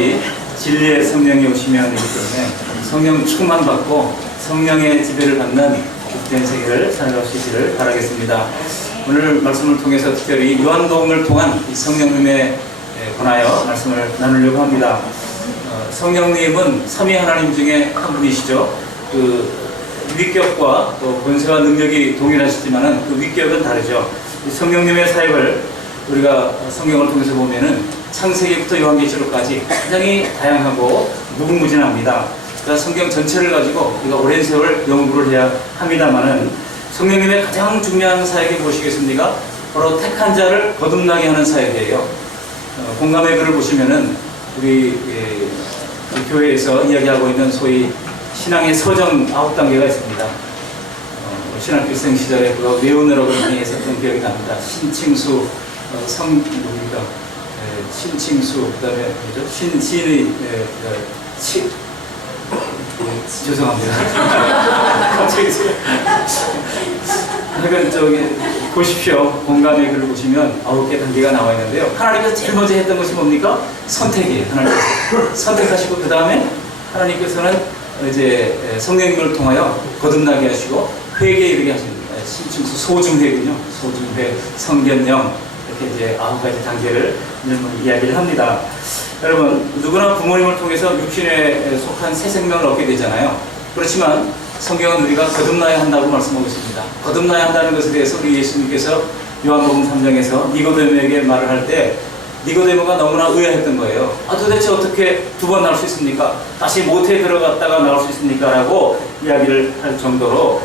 제목이 진리의 성령이 오시면이기 때문에 성령 충만 받고 성령의 지배를 받는 복된 세계를 살아가시기를 바라겠습니다. 오늘 말씀을 통해서 특별히 요한복음을 통한 이 성령님에 관하여 말씀을 나누려고 합니다. 성령님은 삼위 하나님 중에 한 분이시죠. 그 위격과 또 권세와 능력이 동일하시지만은 그 위격은 다르죠. 성령님의 사역을 우리가 성경을 통해서 보면은 창세기부터 요한계시록까지 굉장히 다양하고 무궁무진합니다. 그러니까 성경 전체를 가지고 우리가 오랜 세월 연구를 해야 합니다만은 성령님의 가장 중요한 사역이 무엇이겠습니까? 바로 택한 자를 거듭나게 하는 사역이에요. 공감의 글을 보시면은 우리 교회에서 이야기하고 있는 소위 신앙의 서정 9단계가 있습니다. 신학교 생 시절에 그거 외우느라고 많이 했었던 기억이 납니다. 신칭수, 신칭수, 그 다음에 신의, 죄송합니다. 갑자기 그러니까 저기 보십시오. 공감의 글을 보시면 9개 단계가 나와 있는데요. 하나님께서 제일 먼저 했던 것이 뭡니까? 선택이에요. 하나님께서 선택하시고 그 다음에 하나님께서는 이제 성령님을 통하여 거듭나게 하시고 회개에 이르게 하십니다. 신칭수 소중회군요. 소중회, 성견령 이렇게 이제 9가지 단계를 이야기를 합니다. 여러분 누구나 부모님을 통해서 육신에 속한 새 생명을 얻게 되잖아요. 그렇지만 성경은 우리가 거듭나야 한다고 말씀하고 있습니다. 거듭나야 한다는 것에 대해서 우리 예수님께서 요한복음 3장에서 니고데모에게 말을 할 때 니고데모가 너무나 의아했던 거예요. 도대체 어떻게 두 번 나올 수 있습니까? 다시 모태에 들어갔다가 나올 수 있습니까? 라고 이야기를 할 정도로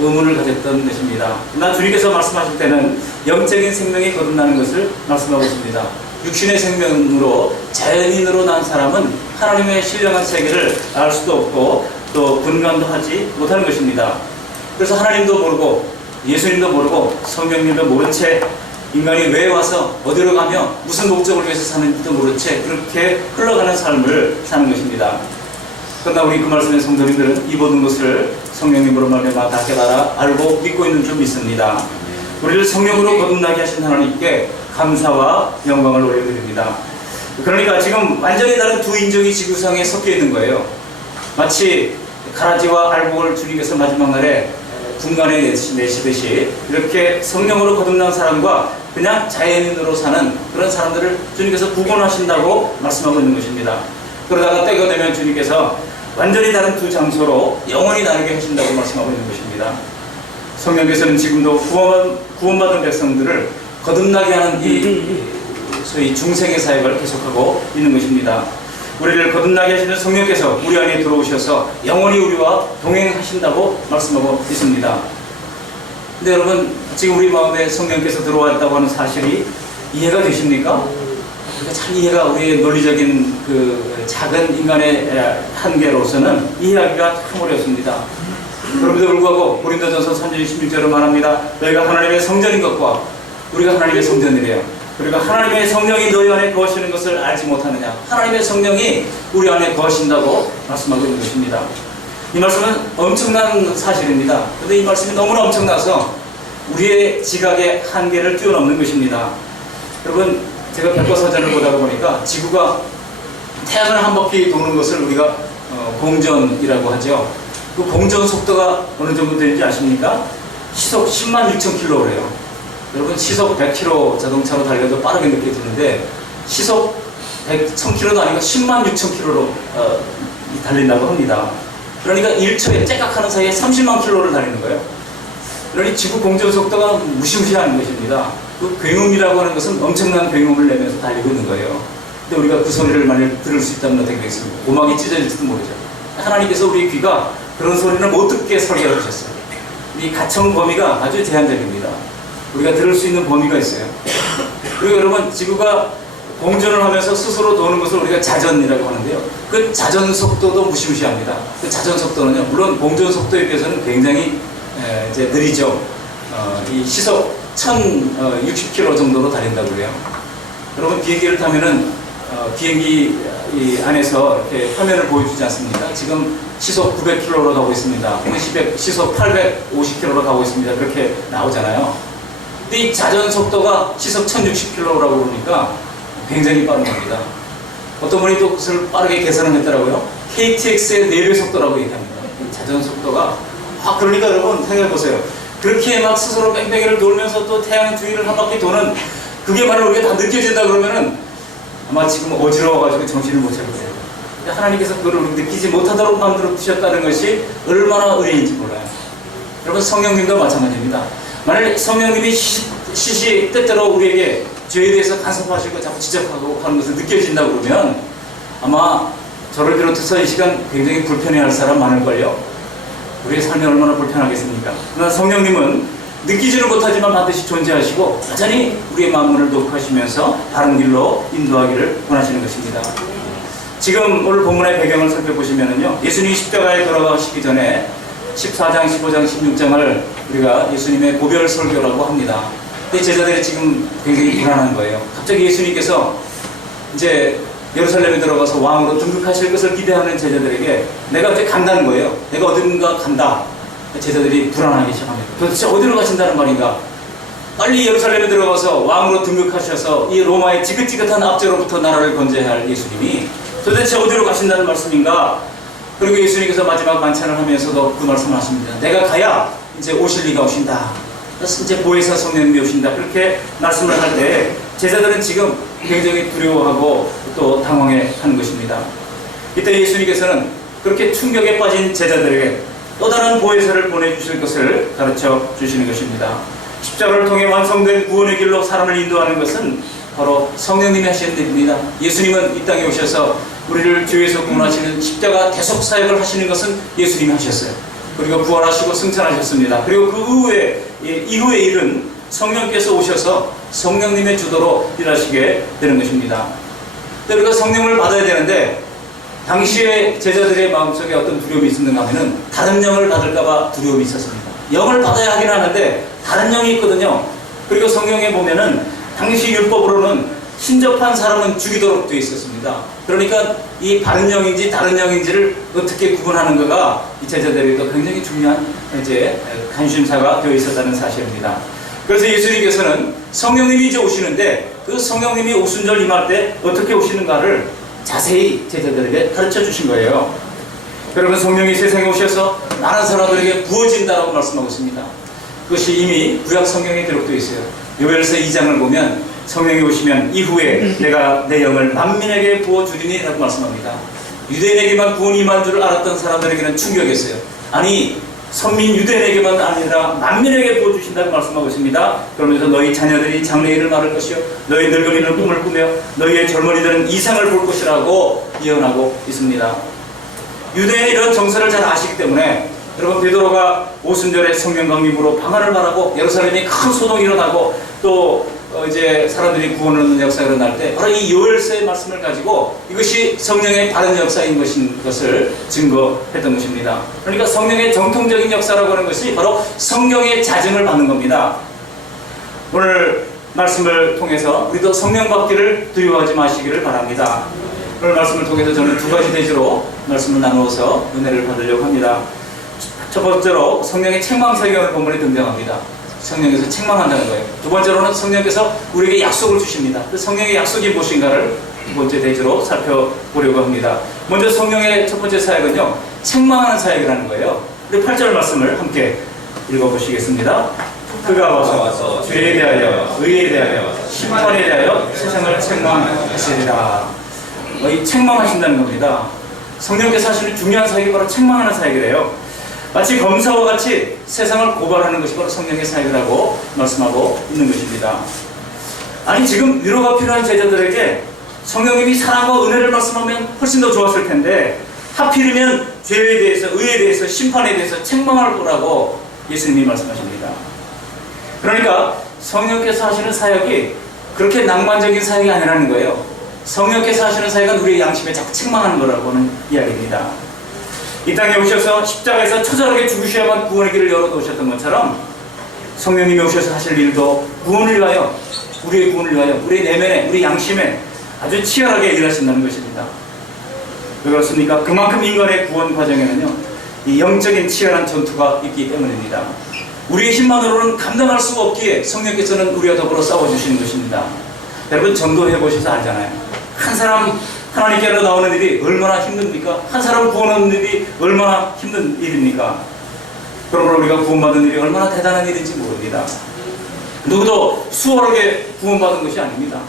의문을 가졌던 것입니다. 그러나 주님께서 말씀하실 때는 영적인 생명이 거듭나는 것을 말씀하고 있습니다. 육신의 생명으로 자연인으로 난 사람은 하나님의 신령한 세계를 알 수도 없고 또 분간도 하지 못하는 것입니다. 그래서 하나님도 모르고 예수님도 모르고 성령님도 모른 채 인간이 왜 와서 어디로 가며 무슨 목적을 위해서 사는지도 모른 채 그렇게 흘러가는 삶을 사는 것입니다. 그러나 우리 그 말씀의 성도님들은 이 모든 것을 성령님으로 말미암아 다 깨달아 알고 믿고 있는 줄 믿습니다. 우리를 성령으로 거듭나게 하신 하나님께 감사와 영광을 올려드립니다. 그러니까 지금 완전히 다른 두 인종이 지구상에 섞여 있는 거예요. 마치 가라지와 알곡을 주님께서 마지막 날에 분간에 내시듯이 이렇게 성령으로 거듭난 사람과 그냥 자연인으로 사는 그런 사람들을 주님께서 구분하신다고 말씀하고 있는 것입니다. 그러다가 때가 되면 주님께서 완전히 다른 두 장소로 영원히 나누게 하신다고 말씀하고 있는 것입니다. 성령께서는 지금도 구원받은 백성들을 거듭나게 하는 이 소위 중생의 사역을 계속하고 있는 것입니다. 우리를 거듭나게 하시는 성령께서 우리 안에 들어오셔서 영원히 우리와 동행하신다고 말씀하고 있습니다. 근데 여러분 지금 우리 마음에 성령께서 들어왔다고 하는 사실이 이해가 되십니까? 참 이해가 우리의 논리적인 그 작은 인간의 한계로서는 이해하기가 참 어렵습니다. 그럼에도 불구하고 고린도전서 3장 16절로 말합니다. 너희가 하나님의 성전인 것과 우리가 하나님의 성전이래요. 그리고 하나님의 성령이 너희 안에 거하시는 것을 알지 못하느냐. 하나님의 성령이 우리 안에 거하신다고 말씀하고 있는 것입니다. 이 말씀은 엄청난 사실입니다. 그런데 이 말씀이 너무나 엄청나서 우리의 지각의 한계를 뛰어넘는 것입니다. 여러분 제가 백과사전을 보다 보니까 지구가 태양을 한 바퀴 도는 것을 우리가 공전이라고 하죠. 그 공전 속도가 어느 정도 되는지 아십니까? 시속 10만 6천 킬로래요. 여러분 시속 100km 자동차로 달려도 빠르게 느껴지는데 시속 1000km도 아니고 10만 6천 킬로로 달린다고 합니다. 그러니까 1초에 째깍하는 사이에 30만 킬로를 달리는 거예요. 그러니 지구 공전 속도가 무시무시한 것입니다. 그 굉음이라고 하는 것은 엄청난 굉음을 내면서 달리고 있는 거예요. 근데 우리가 그 소리를 만약 들을 수 있다면 어떻게 되겠습니까? 고막이 찢어질지도 모르죠. 하나님께서 우리 귀가 그런 소리를 못 듣게 설계해 주셨어요. 이 가청 범위가 아주 제한적입니다. 우리가 들을 수 있는 범위가 있어요. 그리고 여러분 지구가 공전을 하면서 스스로 도는 것을 우리가 자전이라고 하는데요. 그 자전 속도도 무시무시합니다. 그 자전 속도는요, 물론 공전 속도에 비해서는 굉장히 이제 느리죠. 이 시속 1060km 정도로 달린다고 그래요. 여러분 비행기를 타면은 비행기 안에서 이렇게 화면을 보여주지 않습니까? 지금 시속 900km로 가고 있습니다. 시속 850km로 가고 있습니다. 그렇게 나오잖아요. 근데 이 자전 속도가 시속 1060km라고 그러니까 굉장히 빠른 겁니다. 어떤 분이 또 그것을 빠르게 계산을 했더라고요. KTX의 4배 속도라고 얘기합니다. 자전 속도가. 그러니까 여러분 생각해 보세요. 그렇게 막 스스로 뺑뺑이를 돌면서 또 태양 주위를 한 바퀴 도는 그게 만약 우리가 다 느껴진다 그러면은 아마 지금 어지러워가지고 정신을 못 차리세요. 하나님께서 그걸 느끼지 못하도록 만들어 두셨다는 것이 얼마나 은혜인지 몰라요. 여러분 성령님도 마찬가지입니다. 만약 성령님이 시시 때때로 우리에게 죄에 대해서 간섭하시고 자꾸 지적하고 하는 것을 느껴진다 그러면 아마 저를 비롯해서 이 시간 굉장히 불편해할 사람 많을걸요. 우리의 삶이 얼마나 불편하겠습니까? 그러나 성령님은 느끼지는 못하지만 반드시 존재하시고 여전히 우리의 마음문을 녹하시면서 바른 길로 인도하기를 원하시는 것입니다. 지금 오늘 본문의 배경을 살펴보시면요, 예수님이 십자가에 돌아가시기 전에 14장, 15장, 16장을 우리가 예수님의 고별 설교라고 합니다. 근데 제자들이 지금 굉장히 불안한 거예요. 갑자기 예수님께서 이제 예루살렘에 들어가서 왕으로 등극하실 것을 기대하는 제자들에게 내가 이제 간다는 거예요. 내가 어딘가 간다. 제자들이 불안하기 시작합니다. 도대체 어디로 가신다는 말인가? 빨리 예루살렘에 들어가서 왕으로 등극하셔서 이 로마의 지긋지긋한 압제로부터 나라를 건져야 할 예수님이 도대체 어디로 가신다는 말씀인가? 그리고 예수님께서 마지막 만찬을 하면서도 그 말씀을 하십니다. 내가 가야 이제 오실 리가 오신다. 이제 보혜사 성령님이 오신다. 그렇게 말씀을 할 때 제자들은 지금 굉장히 두려워하고 또 당황해 하는 것입니다. 이때 예수님께서는 그렇게 충격에 빠진 제자들에게 또 다른 보혜사를 보내주실 것을 가르쳐 주시는 것입니다. 십자가를 통해 완성된 구원의 길로 사람을 인도하는 것은 바로 성령님이 하시는 일입니다. 예수님은 이 땅에 오셔서 우리를 죄에서 구원하시는 십자가 대속 사역을 하시는 것은 예수님이 하셨어요. 그리고 부활하시고 승천하셨습니다. 그리고 그 이후의 일은 성령께서 오셔서 성령님의 주도로 일하시게 되는 것입니다. 우리가 성령을 받아야 되는데 당시에 제자들의 마음속에 어떤 두려움이 있었는가 하면 다른 영을 받을까봐 두려움이 있었습니다. 영을 받아야 하긴 하는데 다른 영이 있거든요. 그리고 성경에 보면은 당시 율법으로는 신접한 사람은 죽이도록 되어 있었습니다. 그러니까 이 바른 영인지 다른 영인지를 어떻게 구분하는가가 이 제자들에게 굉장히 중요한 이제 관심사가 되어 있었다는 사실입니다. 그래서 예수님께서는 성령님이 이제 오시는데 그 성령님이 오순절 임할 때 어떻게 오시는가를 자세히 제자들에게 가르쳐 주신 거예요. 여러분 성령이 세상에 오셔서 많은 사람들에게 부어진다라고 말씀하고 있습니다. 그것이 이미 구약 성경에 기록되어 있어요. 요엘서 2장을 보면 성령이 오시면 이후에 내가 내 영을 만민에게 부어주리니 라고 말씀합니다. 유대인에게만 구원이 임한 줄 알았던 사람들에게는 충격이었어요. 아니 선민 유대인에게만 아니라 만민에게 부어주신다고 말씀하고 있습니다. 그러면서 너희 자녀들이 장래일을 말할 것이요 너희 늙은이는 꿈을 꾸며 너희의 젊은이들은 이상을 볼 것이라고 예언하고 있습니다. 유대인이 이런 정서를 잘 아시기 때문에 여러분 베드로가 오순절에 성령 강림으로 방언을 말하고 예루살렘이 큰 소동이 일어나고 또 이제 사람들이 구원을 얻는 역사가 일어날 때 바로 이 요엘서의 말씀을 가지고 이것이 성령의 바른 역사인 것을 증거했던 것입니다. 그러니까 성령의 정통적인 역사라고 하는 것이 바로 성령의 자증을 받는 겁니다. 오늘 말씀을 통해서 우리도 성령 받기를 두려워하지 마시기를 바랍니다. 오늘 말씀을 통해서 저는 두 가지 대지로 말씀을 나누어서 은혜를 받으려고 합니다. 첫 번째로 성령의 책망설교는 본문에 등장합니다. 성령께서 책망한다는 거예요. 두 번째로는 성령께서 우리에게 약속을 주십니다. 그 성령의 약속이 무엇인가를 두 번째 대지로 살펴보려고 합니다. 먼저 성령의 첫 번째 사역은요, 책망하는 사역이라는 거예요. 우리 8절 말씀을 함께 읽어보시겠습니다. 그가 와서 죄에 대하여, 의에 대하여, 심판에 대하여 세상을 책망하시리라. 이 책망하신다는 겁니다. 성령께서 하시는 중요한 사역이 바로 책망하는 사역이래요. 마치 검사와 같이 세상을 고발하는 것이 바로 성령의 사역이라고 말씀하고 있는 것입니다. 아니 지금 위로가 필요한 제자들에게 성령님이 사랑과 은혜를 말씀하면 훨씬 더 좋았을 텐데 하필이면 죄에 대해서, 의에 대해서, 심판에 대해서 책망할 거라고 예수님이 말씀하십니다. 그러니까 성령께서 하시는 사역이 그렇게 낭만적인 사역이 아니라는 거예요. 성령께서 하시는 사역은 우리의 양심에 자꾸 책망하는 거라고 하는 이야기입니다. 이 땅에 오셔서 십자가에서 처절하게 죽으셔야만 구원의 길을 열어놓으셨던 것처럼 성령님이 오셔서 하실 일도 구원을 위하여, 우리의 구원을 위하여, 우리의 내면에, 우리 양심에 아주 치열하게 일하신다는 것입니다. 왜 그렇습니까? 그만큼 인간의 구원 과정에는요, 이 영적인 치열한 전투가 있기 때문입니다. 우리의 힘만으로는 감당할 수가 없기에 성령께서는 우리와 더불어 싸워주시는 것입니다. 여러분 전도해 보셔서 알잖아요. 한 사람 하나님께로 나오는 일이 얼마나 힘듭니까? 한 사람을 구원하는 일이 얼마나 힘든 일입니까? 그러므로 우리가 구원받은 일이 얼마나 대단한 일인지 모릅니다. 누구도 수월하게 구원받은 것이 아닙니다.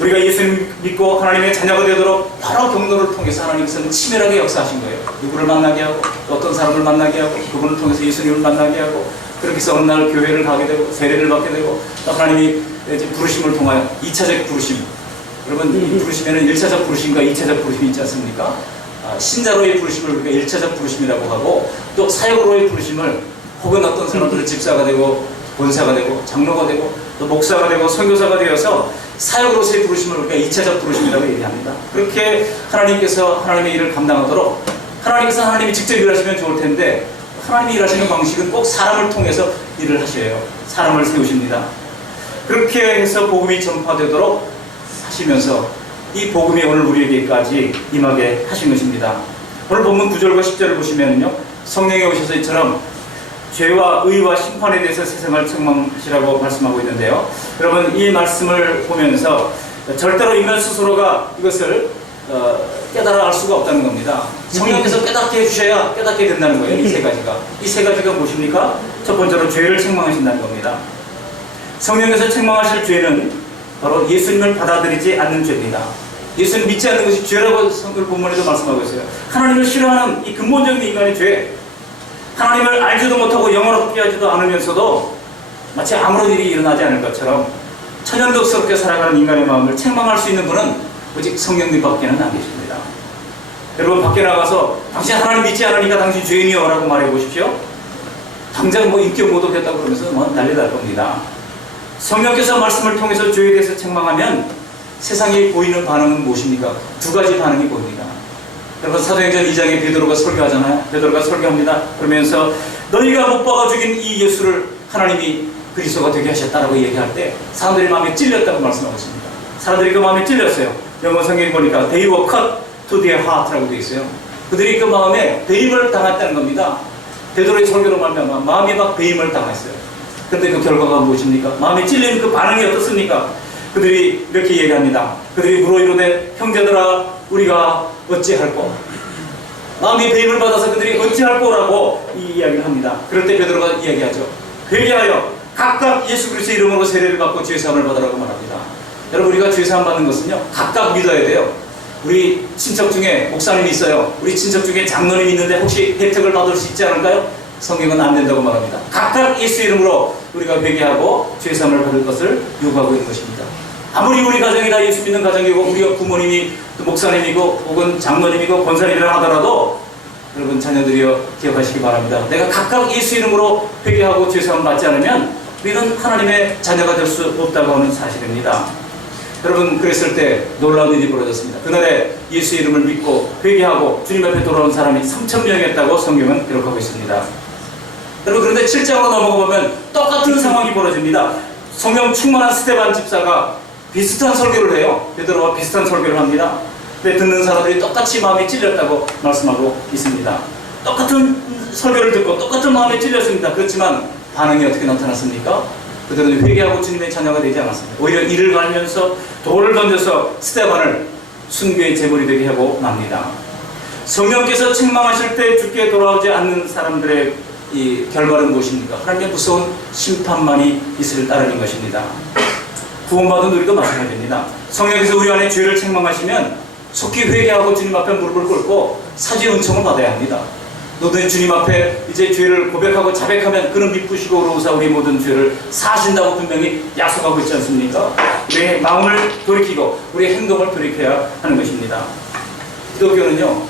우리가 예수님 믿고 하나님의 자녀가 되도록 여러 경로를 통해서 하나님께서는 치밀하게 역사하신 거예요. 누구를 만나게 하고 어떤 사람을 만나게 하고 그분을 통해서 예수님을 만나게 하고 그렇게 해서 어느 날 교회를 가게 되고 세례를 받게 되고 또 하나님이 이제 부르심을 통하여 2차적 부르심, 여러분 이 부르심에는 1차적 부르심과 2차적 부르심이 있지 않습니까? 신자로의 부르심을 우리가 1차적 부르심이라고 하고 또 사역으로의 부르심을 혹은 어떤 사람들은 집사가 되고 권사가 되고 장로가 되고 또 목사가 되고 선교사가 되어서 사역으로서의 부르심을 우리가 2차적 부르심이라고 얘기합니다. 그렇게 하나님께서 하나님의 일을 감당하도록 하나님께서 하나님이 직접 일하시면 좋을 텐데 하나님이 일하시는 방식은 꼭 사람을 통해서 일을 하셔요. 사람을 세우십니다. 그렇게 해서 복음이 전파되도록 하시면서 이 복음이 오늘 우리에게까지 임하게 하신 것입니다. 오늘 본문 9절과 10절을 보시면요, 성령에 오셔서 이처럼 죄와 의와 심판에 대해서 세상을 책망하시라고 말씀하고 있는데요. 여러분 이 말씀을 보면서 절대로 인간 스스로가 이것을 깨달아 알 수가 없다는 겁니다. 성령께서 깨닫게 해주셔야 깨닫게 된다는 거예요. 이 세 가지가. 이 세 가지가 무엇입니까? 첫 번째로 죄를 책망하신다는 겁니다. 성령께서 책망하실 죄는 바로 예수님을 받아들이지 않는 죄입니다. 예수님 믿지 않는 것이 죄라고 성경 본문에도 말씀하고 있어요. 하나님을 싫어하는 이 근본적인 인간의 죄, 하나님을 알지도 못하고 영원롭게 하지도 않으면서도 마치 아무런 일이 일어나지 않을 것처럼 천연덕스럽게 살아가는 인간의 마음을 책망할 수 있는 분은 오직 성령님밖에는 안 계십니다. 여러분 밖에 나가서 당신 하나님 믿지 않으니까 당신 죄인이요 라고 말해 보십시오. 당장 뭐 인격 모독했다고 그러면서 뭐 난리 날 겁니다. 성령께서 말씀을 통해서 죄에 대해서 책망하면 세상에 보이는 반응은 무엇입니까? 두 가지 반응이 보입니다. 여러분 사도행전 2장에 베드로가 설교하잖아요. 베드로가 설교합니다. 그러면서 너희가 못 박아 죽인 이 예수를 하나님이 그리스도가 되게 하셨다라고 얘기할 때 사람들이 마음에 찔렸다고 말씀하고 있습니다. 사람들이 그 마음에 찔렸어요. 영어 성경에 보니까 they were cut to their heart라고 되어 있어요. 그들이 그 마음에 배임을 당했다는 겁니다. 베드로의 설교로 말미암아 마음이 막 배임을 당했어요. 그런데 그 결과가 무엇입니까? 마음에 찔리는 그 반응이 어떻습니까? 그들이 이렇게 얘기합니다. 그들이 물어 이르되 형제들아 우리가 어찌할꼬? 마음이 배임을 받아서 그들이 어찌할꼬라고 이 이야기를 합니다. 그럴 때 베드로가 이야기하죠. 회개하여 각각 예수 그리스도의 이름으로 세례를 받고 죄사함을 받으라고 말합니다. 여러분 우리가 죄사함 받는 것은요 각각 믿어야 돼요. 우리 친척 중에 목사님이 있어요. 우리 친척 중에 장로님이 있는데 혹시 혜택을 받을 수 있지 않을까요? 성경은 안 된다고 말합니다. 각각 예수 이름으로 우리가 회개하고 죄사함을 받을 것을 요구하고 있는 것입니다. 아무리 우리 가정이 다 예수 믿는 가정이고 우리 부모님이 또 목사님이고 혹은 장로님이고 권사님이라 하더라도 여러분 자녀들이여 기억하시기 바랍니다. 내가 각각 예수 이름으로 회개하고 죄사함을 받지 않으면 우리는 하나님의 자녀가 될 수 없다고 하는 사실입니다. 여러분 그랬을 때 놀라운 일이 벌어졌습니다. 그날에 예수 이름을 믿고 회개하고 주님 앞에 돌아온 사람이 3,000명이었다고 성경은 기록하고 있습니다. 여러분 그런데 7장으로 넘어가 보면 똑같은 상황이 벌어집니다. 성령 충만한 스데반 집사가 비슷한 설교를 해요. 베드로와 비슷한 설교를 합니다. 근데 듣는 사람들이 똑같이 마음이 찔렸다고 말씀하고 있습니다. 똑같은 설교를 듣고 똑같은 마음에 찔렸습니다. 그렇지만 반응이 어떻게 나타났습니까? 그들은 회개하고 주님의 자녀가 되지 않았습니다. 오히려 이를 갈면서 돌을 던져서 스데반을 순교의 제물이 되게 하고 납니다. 성령께서 책망하실 때 주께 돌아오지 않는 사람들의 이 결말은 무엇입니까? 하나님의 무서운 심판만이 있을 따름인 것입니다. 구원받은 우리도 마찬가지입니다. 성령께서 우리 안에 죄를 책망하시면 속히 회개하고 주님 앞에 무릎을 꿇고 사죄 은총을 받아야 합니다. 너는 주님 앞에 이제 죄를 고백하고 자백하면 그는 미쁘시고 의로우사 우리 모든 죄를 사하신다고 분명히 약속하고 있지 않습니까? 우리의 마음을 돌이키고 우리의 행동을 돌이켜야 하는 것입니다. 기독교는요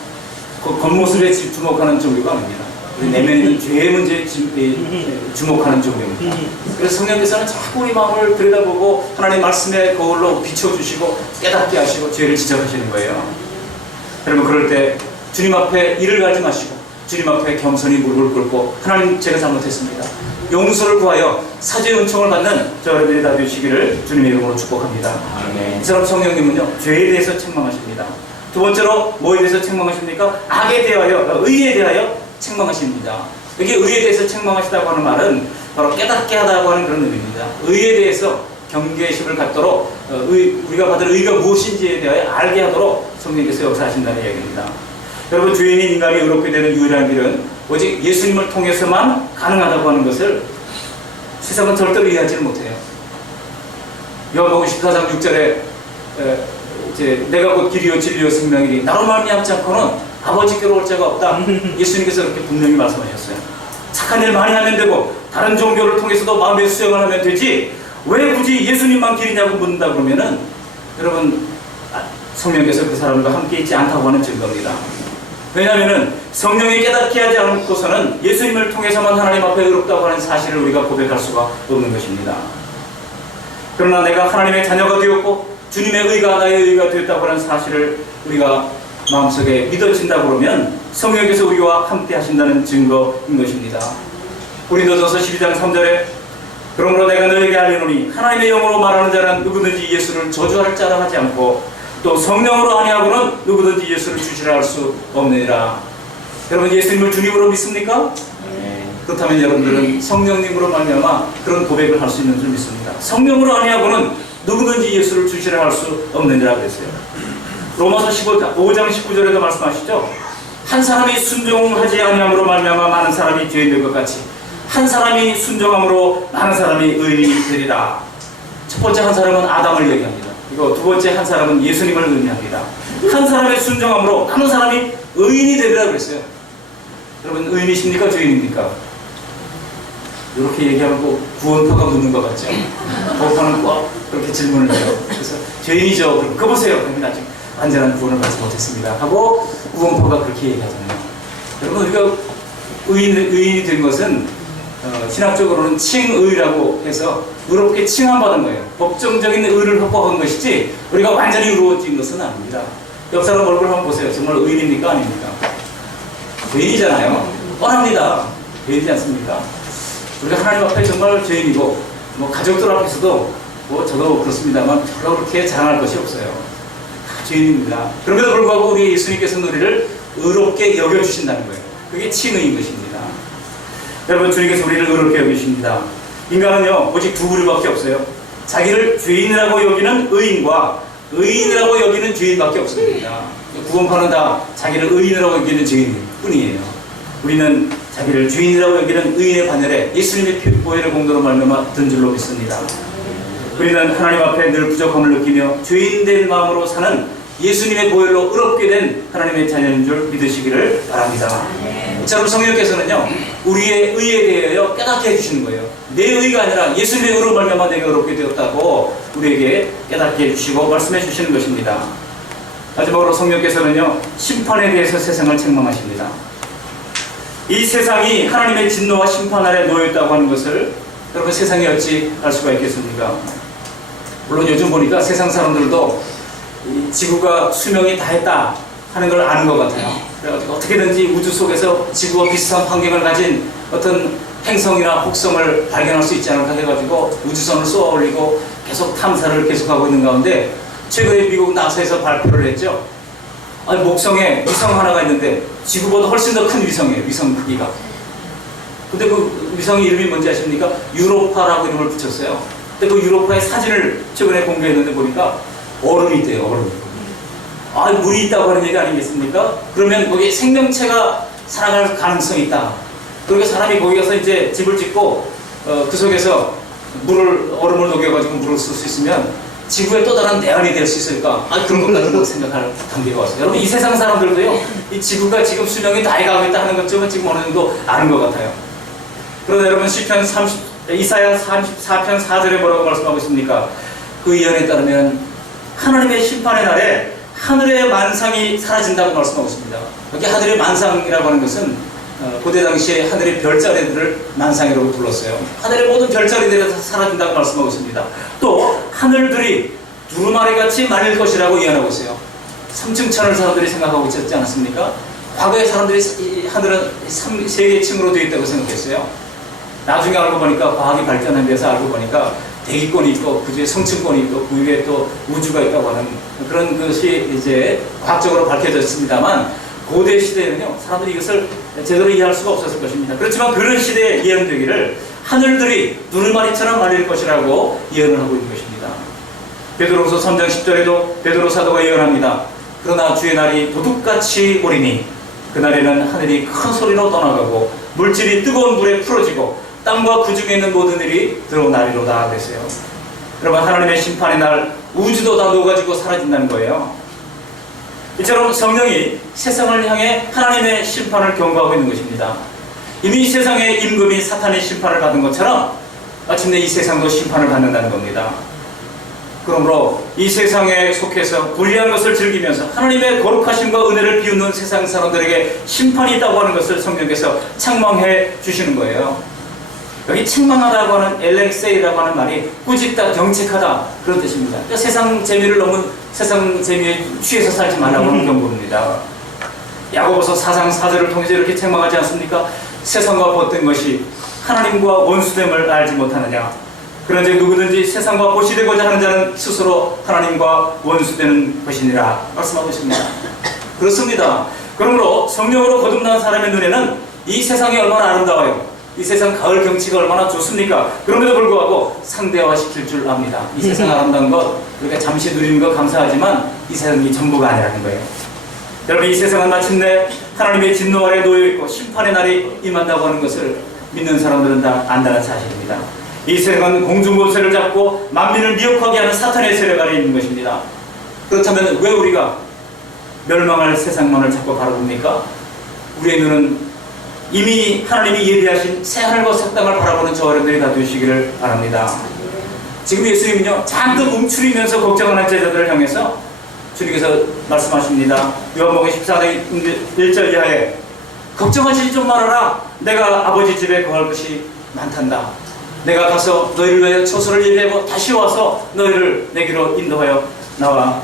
그 겉모습에 주목하는 종교가 아닙니다. 우리 내면에 있는 죄의 문제에 주목하는 종교입니다. 그래서 성령께서는 자꾸 우리 마음을 들여다보고 하나님의 말씀의 거울로 비춰주시고 깨닫게 하시고 죄를 지적하시는 거예요. 여러분 그럴 때 주님 앞에 이를 갈지 마시고 주님 앞에 겸손히 무릎을 꿇고 하나님 제가 잘못했습니다. 용서를 구하여 사죄 은총을 받는 저 여러분이 다 되시기를 주님의 이름으로 축복합니다. 아멘. 이 사람 성령님은요 죄에 대해서 책망하십니다. 두 번째로 뭐에 대해서 책망하십니까? 악에 대하여 의에 대하여 책망하십니다. 여기 의에 대해서 책망하시다고 하는 말은 바로 깨닫게 하다고 하는 그런 의미입니다. 의에 대해서 경계심을 갖도록 우리가 받을 의가 무엇인지에 대하여 알게 하도록 성령께서 역사하신다는 이야기입니다. 여러분, 죄인인 인간이 의롭게 되는 유일한 길은 오직 예수님을 통해서만 가능하다고 하는 것을 세상은 절대로 이해하지 못해요. 요한복음 14장 6절에 내가 곧 길이요 진리요 생명이니 나로 말미암지 않고는 아버지께로 올 자가 없다. 예수님께서 그렇게 분명히 말씀하셨어요. 착한 일 많이 하면 되고 다른 종교를 통해서도 마음의 수용을 하면 되지 왜 굳이 예수님만 길이냐고 묻는다 그러면은 여러분, 성령께서 그 사람과 함께 있지 않다고 하는 증거입니다. 왜냐하면은 성령이 깨닫게 하지 않고서는 예수님을 통해서만 하나님 앞에 의롭다고 하는 사실을 우리가 고백할 수가 없는 것입니다. 그러나 내가 하나님의 자녀가 되었고 주님의 의가 나의 의가 되었다고 하는 사실을 우리가 마음속에 믿어진다고 그러면 성령께서 우리와 함께 하신다는 증거인 것입니다. 고린도전서 12장 3절에 그러므로 내가 너에게 알리노니 하나님의 영으로 말하는 자는 누구든지 예수를 저주할 자라 하지 않고 또 성령으로 아니하고는 누구든지 예수를 주시라 할 수 없느니라. 여러분, 예수님을 주님으로 믿습니까? 네. 그렇다면 여러분들은 성령님으로 말미암아 그런 고백을 할 수 있는 줄 믿습니다. 성령으로 아니하고는 누구든지 예수를 주시라 할 수 없느니라 그랬어요. 로마서 5장 19절에도 말씀하시죠. 한 사람이 순종하지 아니함으로 말미암아 많은 사람이 죄인 될 것 같이 한 사람이 순종함으로 많은 사람이 의인이 되리라. 첫 번째 한 사람은 아담을 얘기합니다. 그리고 두 번째 한 사람은 예수님을 의미합니다. 한 사람의 순종함으로 많은 사람이 의인이 되리라 그랬어요. 여러분, 의인이십니까? 죄인입니까? 이렇게 얘기하면 꼭 구원파가 묻는 것 같죠? 구원파는 꼭 그렇게 질문을 해요. 그래서 죄인이죠. 그럼 그거 보세요. 그러면 아직 완전한 구원을 받지 못했습니다. 하고 구원파가 그렇게 얘기하잖아요. 여러분, 우리가 의인이 된 것은 신학적으로는 칭의라고 해서 의롭게 칭함받은 거예요. 법정적인 의를 확보한 것이지 우리가 완전히 의로워진 것은 아닙니다. 옆 사람 얼굴 한번 보세요. 정말 의인입니까? 아닙니까? 죄인이잖아요. 뻔합니다. 죄인이지 않습니까? 우리가 하나님 앞에 정말 죄인이고 가족들 앞에서도 저도 그렇습니다만 별로 그렇게 자랑할 것이 없어요. 다 죄인입니다. 그럼에도 불구하고 우리 예수님께서는 우리를 의롭게 여겨주신다는 거예요. 그게 칭의인 것입니다. 여러분, 주님께서 우리를 의롭게 여기십니다. 인간은요, 오직 두 부류밖에 없어요. 자기를 죄인이라고 여기는 의인과 의인이라고 여기는 죄인밖에 없습니다. 구원파는 다 자기를 의인이라고 여기는 죄인 뿐이에요. 우리는 자기를 죄인이라고 여기는 의인의 반열에 예수님의 보혈의 공로로 말미암아 든 줄로 믿습니다. 우리는 하나님 앞에 늘 부족함을 느끼며 죄인된 마음으로 사는 예수님의 보혈로 의롭게 된 하나님의 자녀인 줄 믿으시기를 바랍니다. 여러분, 성령께서는요, 우리의 의에 대하여 깨닫게 해주시는 거예요. 내 의가 아니라 예수님의 의로 말미암아 내가 의롭게 되었다고 우리에게 깨닫게 해주시고 말씀해 주시는 것입니다. 마지막으로 성령께서는요, 심판에 대해서 세상을 책망하십니다. 이 세상이 하나님의 진노와 심판 아래 놓여있다고 하는 것을 여러분, 세상이 어찌 알 수가 있겠습니까? 물론 요즘 보니까 세상 사람들도 이 지구가 수명이 다했다 하는 걸 아는 것 같아요. 그래가지고 어떻게든지 우주 속에서 지구와 비슷한 환경을 가진 어떤 행성이나 혹성을 발견할 수 있지 않을까 해가지고 우주선을 쏘아 올리고 계속 탐사를 계속하고 있는 가운데 최근에 미국 나사에서 발표를 했죠. 아니, 목성에 위성 하나가 있는데 지구보다 훨씬 더 큰 위성이에요. 위성 크기가. 근데 그 위성 이름이 뭔지 아십니까? 유로파라고 이름을 붙였어요. 근데 그 유로파의 사진을 최근에 공개했는데 보니까 얼음이 있대요. 얼음. 아, 물이 있다고 하는 얘기 아니겠습니까? 그러면 거기에 생명체가 살아갈 가능성이 있다. 그러니까 사람이 거기 가서 이제 집을 짓고 그 속에서 얼음을 녹여가지고 물을 쓸 수 있으면 지구에 또 다른 대안이 될 수 있을까? 아, 그런 것까지도 생각할 단계가 왔어요. 여러분, 이 세상 사람들도요, 이 지구가 지금 수명이 다해가고 있다 하는 것쯤은 지금 어느 정도 아는 것 같아요. 그러나 여러분, 이사야 34편 4절에 뭐라고 말씀하고 있습니까? 그 예언에 따르면 하나님의 심판의 날에 하늘의 만상이 사라진다고 말씀하고 있습니다. 여기 하늘의 만상이라고 하는 것은 고대 당시에 하늘의 별자리들을 만상이라고 불렀어요. 하늘의 모든 별자리들이 다 사라진다고 말씀하고 있습니다. 또 하늘들이 두루마리같이 말릴 것이라고 예언하고 있어요. 3층 천을 사람들이 생각하고 있지 않았습니까? 과거에 사람들이 이 하늘은 3개의 층으로 되어 있다고 생각했어요. 나중에 알고 보니까 과학이 발전한 데서 알고 보니까 대기권이 있고 그 위에 성층권이 있고 그 위에 또 우주가 있다고 하는 그런 것이 이제 과학적으로 밝혀졌습니다만, 고대 시대에는요, 사람들이 이것을 제대로 이해할 수가 없었을 것입니다. 그렇지만 그런 시대에 예언되기를 하늘들이 두루마리처럼 말릴 것이라고 예언을 하고 있는 것입니다. 베드로후서 3장 10절에도 베드로 사도가 예언합니다. 그러나 주의 날이 도둑같이 오리니 그날에는 하늘이 큰 소리로 떠나가고 물질이 뜨거운 불에 풀어지고 땅과 그 중에 있는 모든 일이 드러나리로다 그랬어요. 여러분, 하나님의 심판의 날 우주도 다 녹아지고 사라진다는 거예요. 이처럼 성령이 세상을 향해 하나님의 심판을 경고하고 있는 것입니다. 이미 이 세상의 임금이 사탄의 심판을 받은 것처럼 마침내 이 세상도 심판을 받는다는 겁니다. 그러므로 이 세상에 속해서 불의한 것을 즐기면서 하나님의 거룩하심과 은혜를 비웃는 세상 사람들에게 심판이 있다고 하는 것을 성령께서 책망해 주시는 거예요. 여기 책망하다고 하는 엘렉세이라고 하는 말이 꾸짖다, 정책하다 그런 뜻입니다. 그러니까 세상 재미를 너무 세상 재미에 취해서 살지 말라고 하는 경고입니다. 야고보서 4장 4절을 통해서 이렇게 책망하지 않습니까? 세상과 벗된 것이 하나님과 원수됨을 알지 못하느냐. 그런즉 누구든지 세상과 보시 되고자 하는 자는 스스로 하나님과 원수되는 것이니라 말씀하고 있습니다. 그렇습니다. 그러므로 성령으로 거듭난 사람의 눈에는 이 세상이 얼마나 아름다워요. 이 세상 가을 경치가 얼마나 좋습니까? 그럼에도 불구하고 상대화시킬 줄 압니다. 이 세상 아름다운 것 우리가 잠시 누리는 것 감사하지만 이 세상이 전부가 아니라는 거예요. 여러분, 이 세상은 마침내 하나님의 진노 아래 놓여있고 심판의 날이 임한다고 하는 것을 믿는 사람들은 다 안다는 사실입니다. 이 세상은 공중권세를 잡고 만민을 미혹하게 하는 사탄의 세력 아래 있는 것입니다. 그렇다면 왜 우리가 멸망할 세상만을 자꾸 바라봅니까? 우리의 눈은 이미 하나님이 예비하신 새하늘과 새 땅을 바라보는 저 어른들이 다 되시기를 바랍니다. 지금 예수님은요, 잔뜩 움츠리면서 걱정하는 제자들을 향해서 주님께서 말씀하십니다. 요한복음 14장 1절 이하에 걱정하지 좀 말아라. 내가 아버지 집에 거할 것이 많단다. 내가 가서 너희를 위하여 처소를 예비하고 다시 와서 너희를 내게로 인도하여 나와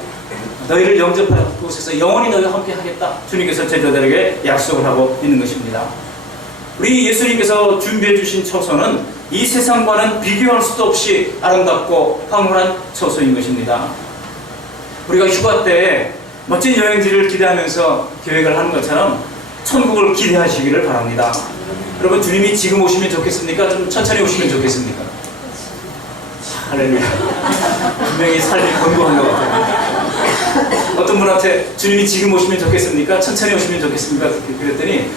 너희를 영접하여 그곳에서 영원히 너희와 함께 하겠다. 주님께서 제자들에게 약속을 하고 있는 것입니다. 우리 예수님께서 준비해 주신 처소는 이 세상과는 비교할 수도 없이 아름답고 황홀한 처소인 것입니다. 우리가 휴가 때 멋진 여행지를 기대하면서 계획을 하는 것처럼 천국을 기대하시기를 바랍니다. 여러분, 주님이 지금 오시면 좋겠습니까? 좀 천천히 오시면 좋겠습니까? 할렐루야. 분명히 삶이 건강한 것 같아요. 어떤 분한테 주님이 지금 오시면 좋겠습니까? 천천히 오시면 좋겠습니까? 그랬더니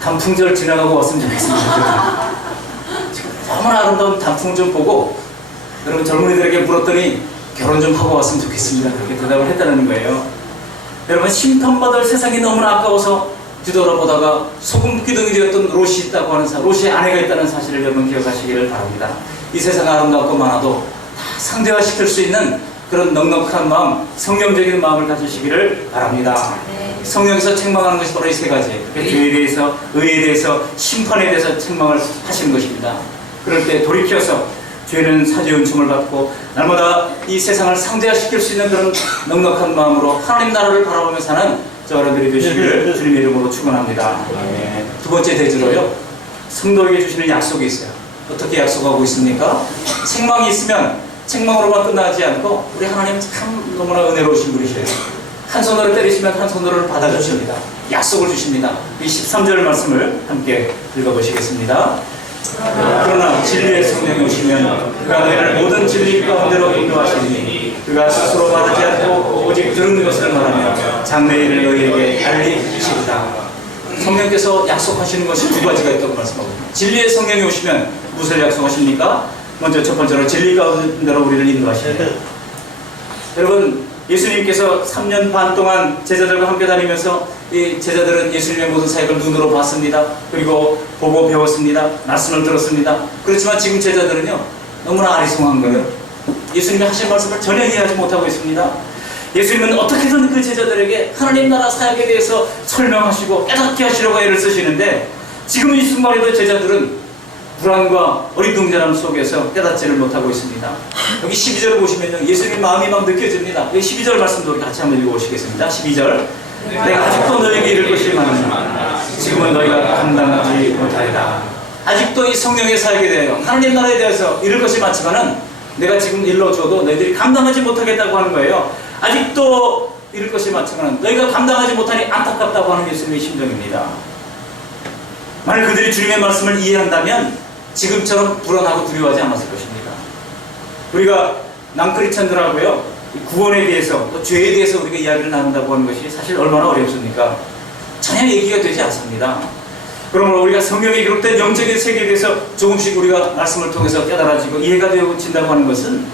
단풍절 지나가고 왔으면 좋겠습니다. 너무나 아름다운 단풍 좀 보고 여러분 젊은이들에게 물었더니 결혼 좀 하고 왔으면 좋겠습니다. 그렇게 대답을 했다는 거예요. 여러분, 심판받을 세상이 너무나 아까워서 뒤돌아보다가 소금 기둥이 되었던 롯이 있다고 하는 롯의 아내가 있다는 사실을 여러분 기억하시기를 바랍니다. 이 세상 아름답고 많아도 다 상대화시킬 수 있는 그런 넉넉한 마음, 성령적인 마음을 가지시기를 바랍니다. 성령에서 책망하는 것이 바로 이 세 가지. 죄에 대해서, 의에 대해서, 심판에 대해서 책망을 하시는 것입니다. 그럴 때 돌이켜서 죄는 사죄 은총을 받고 날마다 이 세상을 상대화시킬 수 있는 그런 넉넉한 마음으로 하나님 나라를 바라보며 사는 저 여러분들이 되시기를 주님의 이름으로 축원합니다. 두 번째 대지로요, 성도에게 주시는 약속이 있어요. 어떻게 약속하고 있습니까? 책망이 있으면 책망으로만 끝나지 않고 우리 하나님 참 너무나 은혜로우신 분이셔요. 한 손으로 때리시면 한 손으로 받아주십니다. 약속을 주십니다. 이 13절 말씀을 함께 읽어보시겠습니다. 그러나 진리의 성령이 오시면 그가 너희를 모든 진리 가운데로 인도하시니 그가 스스로 말하지 않고 오직 들은 것을 말하며 장래일을 너희에게 알리시리다. 성령께서 약속하시는 것이 두 가지가 있다고 말씀하거든요. 진리의 성령이 오시면 무엇을 약속하십니까? 먼저 첫 번째로 진리 가운데로 우리를 인도하시니다. 여러분, 예수님께서 3년 반 동안 제자들과 함께 다니면서 이 제자들은 예수님의 모든 사역을 눈으로 봤습니다. 그리고 보고 배웠습니다. 말씀을 들었습니다. 그렇지만 지금 제자들은요, 너무나 아리송한 거예요. 예수님이 하신 말씀을 전혀 이해하지 못하고 있습니다. 예수님은 어떻게든 그 제자들에게 하나님 나라 사역에 대해서 설명하시고 깨닫게 하시려고 애를 쓰시는데 지금 이 순간에도 제자들은 불안과 어리둥절함 속에서 깨닫지를 못하고 있습니다. 여기 12절을 보시면요, 예수님의 마음이 막 느껴집니다. 여기 12절 말씀도 같이 한번 읽어보시겠습니다. 12절. 내가 아직도 너에게 이를 것이 많으나 지금은 너희가 감당하지 못하리라. 아직도 이 성령의 사역에 대하여 하나님 나라에 대해서 이를 것이 많지만은 내가 지금 일러줘도 너희들이 감당하지 못하겠다고 하는 거예요. 아직도 이를 것이 많지만 너희가 감당하지 못하니 안타깝다고 하는 예수님의 심정입니다. 만약 그들이 주님의 말씀을 이해한다면 지금처럼 불안하고 두려워하지 않았을 것입니다. 우리가 낭크리천들하고요, 구원에 대해서, 또 죄에 대해서 우리가 이야기를 나눈다고 하는 것이 사실 얼마나 어렵습니까? 전혀 얘기가 되지 않습니다. 그러므로 우리가 성경에 기록된 영적인 세계에 대해서 조금씩 우리가 말씀을 통해서 깨달아지고 이해가 되어진다고 하는 것은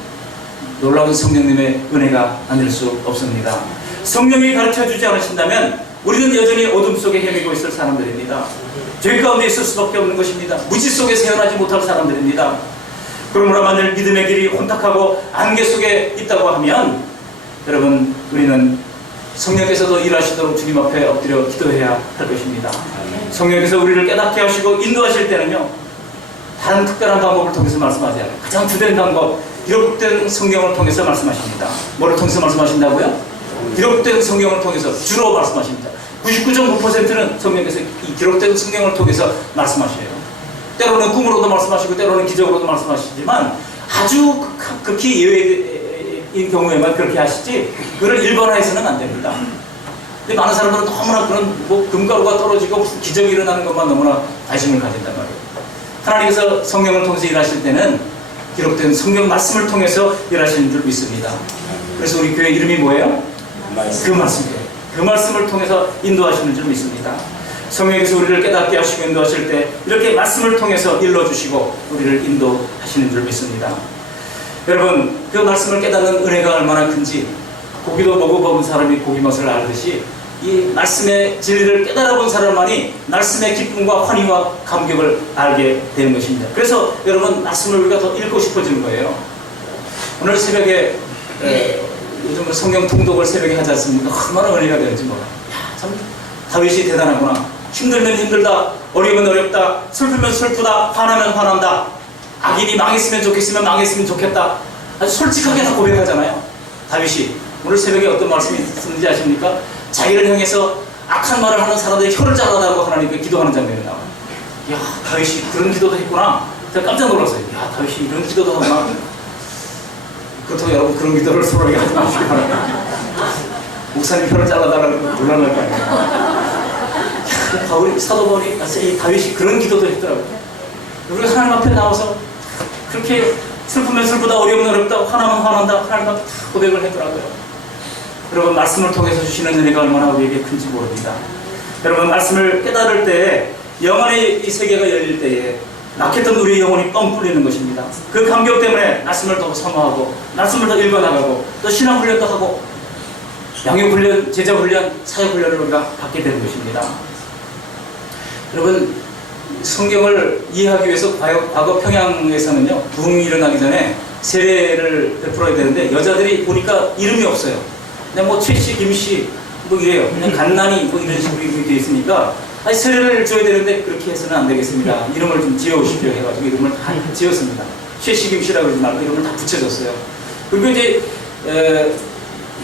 놀라운 성령님의 은혜가 아닐 수 없습니다. 성령이 가르쳐주지 않으신다면 우리는 여전히 어둠 속에 헤매고 있을 사람들입니다. 죄 가운데 있을 수밖에 없는 것입니다. 무지 속에 세어나지 못할 사람들입니다. 그러므로 만일 믿음의 길이 혼탁하고 안개 속에 있다고 하면 여러분, 우리는 성령께서도 일하시도록 주님 앞에 엎드려 기도해야 할 것입니다. 성령께서 우리를 깨닫게 하시고 인도하실 때는요, 다른 특별한 방법을 통해서 말씀하지 않아요. 가장 주된 방법, 기록된 성경을 통해서 말씀하십니다. 뭐를 통해서 말씀하신다고요? 기록된 성경을 통해서 주로 말씀하십니다. 99.9%는 성령께서 이 기록된 성경을 통해서 말씀하셔요. 때로는 꿈으로도 말씀하시고 때로는 기적으로도 말씀하시지만 아주 극히 예외인 경우에만 그렇게 하시지 그걸 일반화해서는 안 됩니다. 근데 많은 사람들은 너무나 그런 금가루가 떨어지고 무슨 기적이 일어나는 것만 너무나 관심을 가진단 말이에요. 하나님께서 성령을 통해서 일하실 때는 기록된 성경 말씀을 통해서 일하시는 줄 믿습니다. 그래서 우리 교회 이름이 뭐예요? 그 말씀이에요. 그 말씀을 통해서 인도하시는 줄 믿습니다. 성령께서 우리를 깨닫게 하시고 인도하실 때 이렇게 말씀을 통해서 일러주시고 우리를 인도하시는 줄 믿습니다. 여러분, 그 말씀을 깨닫는 은혜가 얼마나 큰지 고기도 먹어본 사람이 고기 맛을 알듯이 이 말씀의 진리를 깨달아본 사람만이 말씀의 기쁨과 환희와 감격을 알게 되는 것입니다. 그래서 여러분, 말씀을 우리가 더 읽고 싶어지는 거예요. 오늘 새벽에 요즘 성경 통독을 새벽에 하지 않습니까? 얼마나 은혜가 되는지 몰라. 참 다윗이 대단하구나. 힘들면 힘들다, 어려우면 어렵다, 슬프면 슬프다, 화나면 화난다, 악인이 망했으면 좋겠으면 망했으면 좋겠다. 아주 솔직하게 다 고백하잖아요. 다윗이 오늘 새벽에 어떤 말씀이 있는지 아십니까? 자기를 향해서 악한 말을 하는 사람들이 혀를 잘라달라고 하나님께 기도하는 장면이 나와요. 야, 다윗이 그런 기도도 했구나. 제가 깜짝 놀랐어요. 야, 다윗이 이런 기도도 하구나. 그렇다고 여러분 그런 기도를 서로에게 하지 마시기 바랍니다. 목사님 혀를 잘라달라고 곤란할 거 아니에요. 바울이, 사도 바울이 이 다윗이 그런 기도도 했더라고요. 우리가 하나님 앞에 나와서 그렇게 슬프면 슬프다, 어려우면 어렵다, 화나면 화난다, 하나님 앞에 다 고백을 했더라고요. 여러분, 말씀을 통해서 주시는 은혜가 얼마나 우리에게 큰지 모릅니다. 여러분, 말씀을 깨달을 때 영안의 이 세계가 열릴 때에 막혔던 우리의 영혼이 뻥 뚫리는 것입니다. 그 감격 때문에 말씀을 더 선호하고 말씀을 더 읽어나가고 또 신앙훈련도 하고 양육훈련, 제자훈련, 사역훈련을 우리가 받게 되는 것입니다. 여러분, 성경을 이해하기 위해서 과거 평양에서는요, 부흥이 일어나기 전에 세례를 베풀어야 되는데 여자들이 보니까 이름이 없어요. 그냥 뭐 최씨, 김씨 뭐 이래요. 그냥 간난이 뭐 이런 식으로 되어 있으니까 아니, 세례를 줘야 되는데 그렇게 해서는 안 되겠습니다. 이름을 좀 지어오십시오 해가지고 이름을 다 지었습니다. 최씨, 김씨라고 그러지 말고 이름을 다 붙여줬어요. 그리고 이제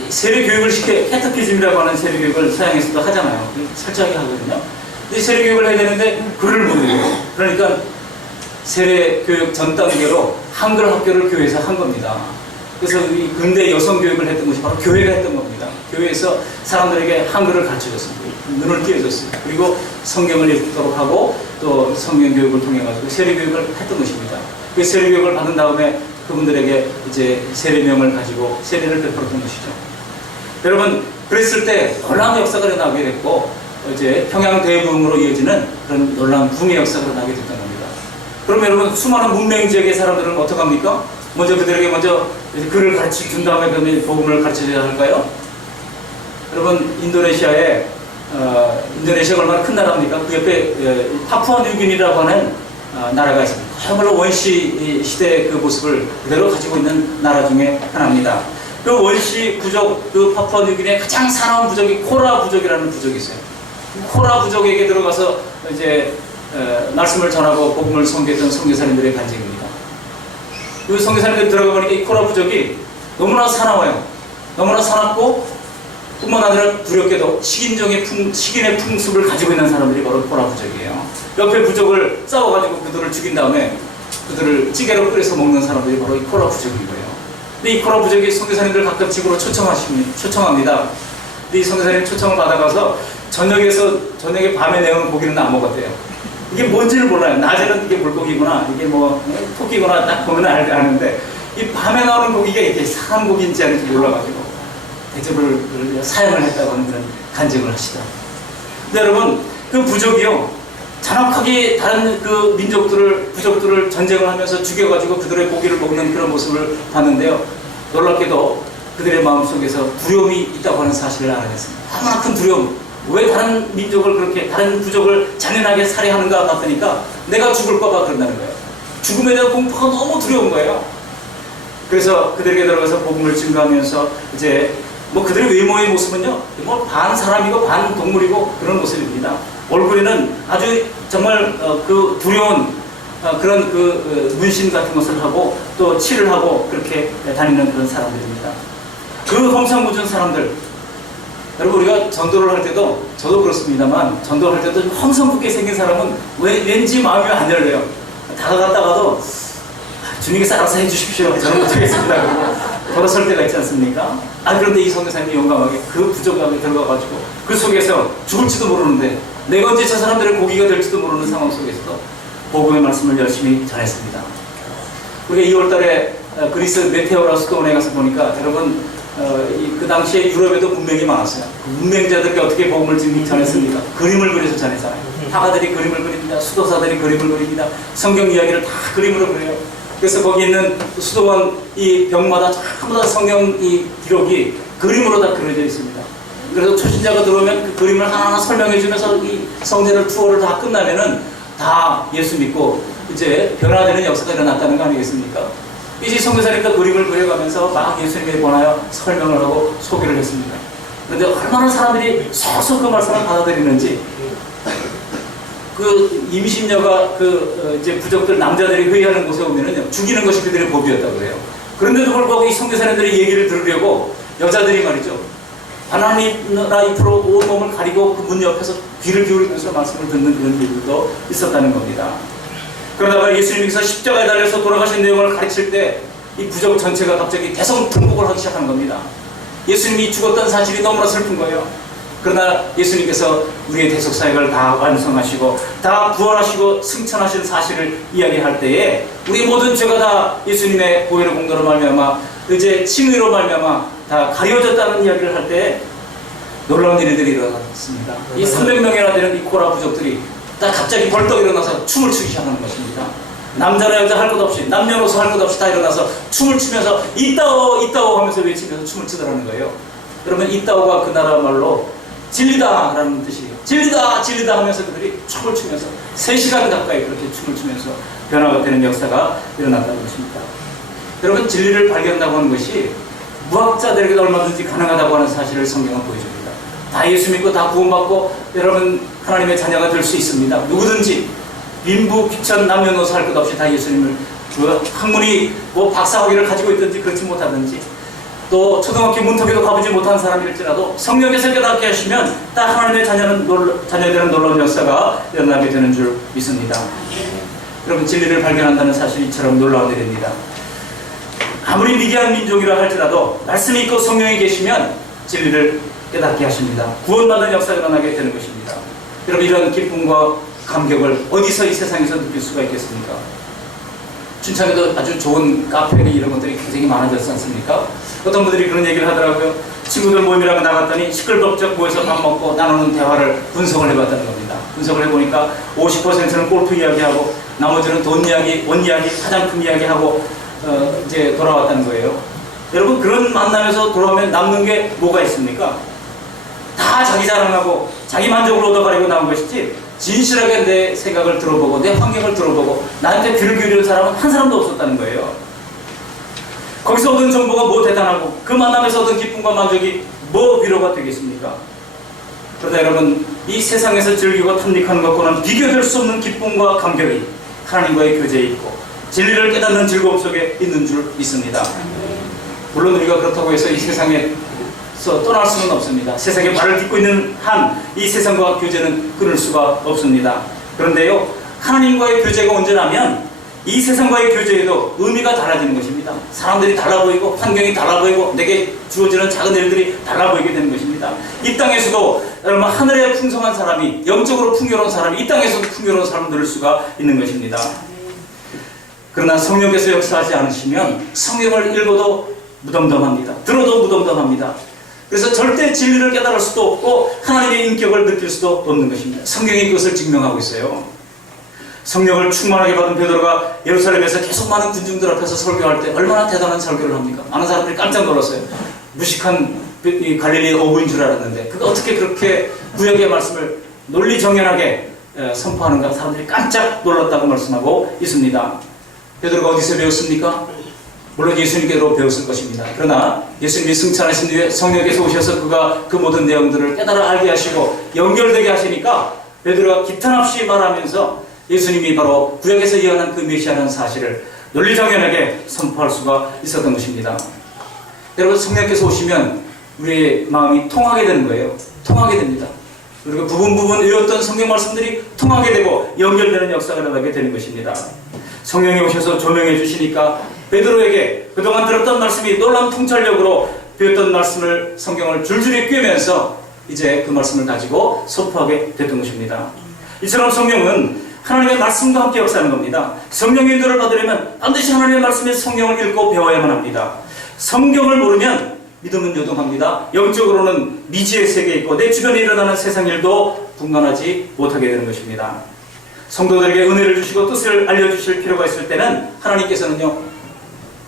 세례 교육을 캐터키즘이라고 하는 세례 교육을 서양에서도 하잖아요. 철저하게 하거든요. 근데 세례 교육을 해야 되는데 글을 못 읽어요. 그러니까 세례 교육 전 단계로 한글 학교를 교회에서 한 겁니다. 그래서 이 근대 여성 교육을 했던 것이 바로 교회가 했던 겁니다. 교회에서 사람들에게 한글을 가르쳐줬습니다. 눈을 띄워줬습니다. 그리고 성경을 읽도록 하고 또 성경 교육을 통해 가지고 세례 교육을 했던 것입니다. 그 세례 교육을 받은 다음에 그분들에게 이제 세례명을 가지고 세례를 베풀었던 것이죠. 여러분, 그랬을 때 놀라운 역사가 일어나게 됐고 이제 평양 대부흥으로 이어지는 그런 놀라운 붐의 역사가 일어나게 됐던 겁니다. 그럼 여러분, 수많은 문명 지역의 사람들은 어떡합니까? 먼저 그들에게 먼저 글을 가르쳐 준 다음에 그러면 복음을 가르쳐줘야 할까요? 여러분, 인도네시아가 얼마나 큰 나라입니까? 그 옆에 파푸아 뉴기니라고 하는 나라가 있습니다. 그야말로 원시 시대의 그 모습을 그대로 가지고 있는 나라 중에 하나입니다. 그 원시 부족, 그 파푸아 뉴기니의 가장 사나운 부족이 코라 부족이라는 부족이 있어요. 코라 부족에게 들어가서 이제 말씀을 전하고 복음을 선교했던 선교사님들의 간증입니다. 그 선교사님들이 들어가 보니까 이 코라 부족이 너무나 사나워요. 너무나 사납고 뿐만 아니라 두렵게도 식인의 풍습을 가지고 있는 사람들이 바로 코라 부족이에요. 옆에 부족을 싸워가지고 그들을 죽인 다음에 그들을 찌개로 끓여서 먹는 사람들이 바로 이 코라 부족인 거예요. 근데 이 코라 부족이 선교사님들 가끔 집으로 초청합니다. 근데 이 선교사님 초청을 받아가서 저녁에 밤에 내온 고기는 안 먹었대요. 이게 뭔지를 몰라요. 낮에는 이게 물고기구나, 이게 뭐 토끼구나 딱 보면 아는데 이 밤에 나오는 고기가 이게 상한 고기인지 아닌지 몰라가지고 대접을 사양을 했다고 하는 그런 간증을 하시더라고요. 근데 여러분, 그 부족이요, 잔악하게 다른 그 부족들을 전쟁을 하면서 죽여가지고 그들의 고기를 먹는 그런 모습을 봤는데요. 놀랍게도 그들의 마음속에서 두려움이 있다고 하는 사실을 알아냈습니다. 얼마나 큰 두려움. 왜 다른 민족을 그렇게, 다른 부족을 잔인하게 살해하는가 봤더니까 내가 죽을까봐 그런다는 거예요. 죽음에 대한 공포가 너무 두려운 거예요. 그래서 그들에게 들어가서 복음을 증거하면서 이제 뭐 그들의 외모의 모습은요, 뭐 반 사람이고 반 동물이고 그런 모습입니다. 얼굴에는 아주 정말 그 두려운 그런 문신 같은 것을 하고 또 칠을 하고 그렇게 다니는 그런 사람들입니다. 그 험상궂은 사람들, 여러분 우리가 전도를 할 때도, 저도 그렇습니다만 전도를 할 때도 험상궂게 생긴 사람은 왠지 마음이 안 열려요. 다가갔다가도 주님께서 알아서 해주십시오, 저는 못하겠습니다 그러고 돌아설 때가 있지 않습니까? 그런데 이 선교사님이 용감하게 그 부족함에 들어가가지고 그 속에서 죽을지도 모르는데 내가 언제 저 사람들의 고기가 될지도 모르는 상황 속에서도 복음의 말씀을 열심히 전했습니다. 우리가 2월달에 그리스 메테오라 수도원에 가서 보니까 여러분 그 당시에 유럽에도 문명이 많았어요. 그 문명자들에게 어떻게 복음을 전했습니까? 그림을 그려서 전했잖아요. 화가들이 그림을 그립니다. 수도사들이 그림을 그립니다. 성경 이야기를 다 그림으로 그려요. 그래서 거기 있는 수도원 이 벽마다 전부 다 성경 이 기록이 그림으로 다 그려져 있습니다. 그래서 초신자가 들어오면 그 그림을 하나하나 설명해 주면서 이 성전을 투어를 다 끝나면은 다 예수 믿고 이제 변화되는 역사가 일어났다는 거 아니겠습니까? 이제 선교사니까 그림을 그려가면서 막 예수님에 관하여 설명을 하고 소개를 했습니다. 그런데 얼마나 사람들이 서서 그 말씀을 받아들이는지, 그 임신녀가 이제 부족들 남자들이 회의하는 곳에 오면은요, 죽이는 것이 그들의 법이었다고 그래요. 그런데도 불구하고 이 선교사님들의 얘기를 들으려고 여자들이 말이죠, 바나나 잎으로 온몸을 가리고 그 문 옆에서 귀를 기울이면서 말씀을 듣는 그런 일도 있었다는 겁니다. 그러다가 예수님께서 십자가에 달려서 돌아가신 내용을 가르칠 때 이 부족 전체가 갑자기 대성통곡을 하기 시작한 겁니다. 예수님이 죽었던 사실이 너무나 슬픈 거예요. 그러나 예수님께서 우리의 대속사역을 다 완성하시고 다 부활하시고 승천하신 사실을 이야기할 때에 우리 모든 죄가 다 예수님의 보혈의 공로로 말미암아 이제 칭의로 말미암아 다 가려졌다는 이야기를 할 때 놀라운 일들이 일어났습니다. 이 300명이나 되는 이 코라 부족들이 다 갑자기 벌떡 일어나서 춤을 추기 시작하는 것입니다. 남자나 여자 할 것 없이, 남녀노소 할 것 없이 다 일어나서 춤을 추면서 이따오 이따오 하면서 외치면서 춤을 추더라는 거예요. 그러면 이따오가 그 나라 말로 진리다 라는 뜻이에요. 진리다 진리다 하면서 그들이 춤을 추면서 3시간 가까이 그렇게 춤을 추면서 변화가 되는 역사가 일어났다는 것입니다. 여러분, 진리를 발견한다고 하는 것이 무학자들에게도 얼마든지 가능하다고 하는 사실을 성경은 보여줍니다. 다 예수 믿고 다 구원받고 여러분 하나님의 자녀가 될 수 있습니다. 누구든지 민부, 귀천, 남녀노소 할 것 없이 다 예수님을, 학문이 뭐 박사학위를 가지고 있든지 그렇지 못하든지 또 초등학교 문턱에도 가보지 못한 사람일지라도 성령께서 깨닫게 하시면 다 하나님의 자녀되는 놀라운 역사가 일어나게 되는 줄 믿습니다. 여러분, 진리를 발견한다는 사실이 이처럼 놀라운 일입니다. 아무리 미개한 민족이라 할지라도 말씀이 있고 성령이 계시면 진리를 깨닫게 하십니다. 구원받는 역사가 일어나게 되는 것입니다. 여러분, 이런 기쁨과 감격을 어디서 이 세상에서 느낄 수가 있겠습니까? 춘천에도 아주 좋은 카페니 이런 것들이 굉장히 많아졌지 않습니까? 어떤 분들이 그런 얘기를 하더라고요. 친구들 모임이라고 나갔더니 시끌벅적 모여서 밥 먹고 나누는 대화를 분석을 해봤다는 겁니다. 분석을 해보니까 50%는 골프 이야기하고 나머지는 돈 이야기, 원 이야기, 화장품 이야기하고 이제 돌아왔다는 거예요. 여러분, 그런 만남에서 돌아오면 남는 게 뭐가 있습니까? 다 자기 자랑하고 자기 만족을 얻어가려고 나온 것이지 진실하게 내 생각을 들어보고 내 환경을 들어보고 나한테 귀를 기울이는 사람은 한 사람도 없었다는 거예요. 거기서 얻은 정보가 뭐 대단하고 그 만남에서 얻은 기쁨과 만족이 뭐 위로가 되겠습니까? 그러다 여러분, 이 세상에서 즐기고 탐닉하는 것과는 비교될 수 없는 기쁨과 감격이 하나님과의 교제에 있고 진리를 깨닫는 즐거움 속에 있는 줄 믿습니다. 물론 우리가 그렇다고 해서 이 세상에서 떠날 수는 없습니다. 세상에 발을 딛고 있는 한 이 세상과 교제는 끊을 수가 없습니다. 그런데요, 하나님과의 교제가 온전하면 이 세상과의 교제에도 의미가 달라지는 것입니다. 사람들이 달라 보이고 환경이 달라 보이고 내게 주어지는 작은 일들이 달라 보이게 되는 것입니다. 이 땅에서도 여러분, 하늘에 풍성한 사람이, 영적으로 풍요로운 사람이 이 땅에서도 풍요로운 사람을 들 수가 있는 것입니다. 그러나 성령께서 역사하지 않으시면 성경을 읽어도 무덤덤합니다. 들어도 무덤덤합니다. 그래서 절대 진리를 깨달을 수도 없고 하나님의 인격을 느낄 수도 없는 것입니다. 성경이 그것을 증명하고 있어요. 성령을 충만하게 받은 베드로가 예루살렘에서 계속 많은 군중들 앞에서 설교할 때 얼마나 대단한 설교를 합니까? 많은 사람들이 깜짝 놀랐어요. 무식한 갈릴리 어부인 줄 알았는데 그가 어떻게 그렇게 구약의 말씀을 논리정연하게 선포하는가 사람들이 깜짝 놀랐다고 말씀하고 있습니다. 베드로가 어디서 배웠습니까? 물론 예수님께로 배웠을 것입니다. 그러나 예수님이 승천하신 뒤에 성령께서 오셔서 그가 그 모든 내용들을 깨달아 알게 하시고 연결되게 하시니까 베드로가 기탄 없이 말하면서 예수님이 바로 구약에서 예언한 그 메시아라는 사실을 논리정연하게 선포할 수가 있었던 것입니다. 여러분, 성령께서 오시면 우리의 마음이 통하게 되는 거예요. 통하게 됩니다. 그리고 부분 외웠던 성경 말씀들이 통하게 되고 연결되는 역사가 일어나게 되는 것입니다. 성령이 오셔서 조명해 주시니까 베드로에게 그동안 들었던 말씀이 놀라운 통찰력으로 배웠던 말씀을 성경을 줄줄이 꿰면서 이제 그 말씀을 가지고 선포하게 됐던 것입니다. 이처럼 성령은 하나님의 말씀과 함께 역사하는 겁니다. 성령의 인도를 받으려면 반드시 하나님의 말씀의 성경을 읽고 배워야만 합니다. 성경을 모르면 믿음은 요동합니다. 영적으로는 미지의 세계에 있고 내 주변에 일어나는 세상 일도 분간하지 못하게 되는 것입니다. 성도들에게 은혜를 주시고 뜻을 알려주실 필요가 있을 때는 하나님께서는요,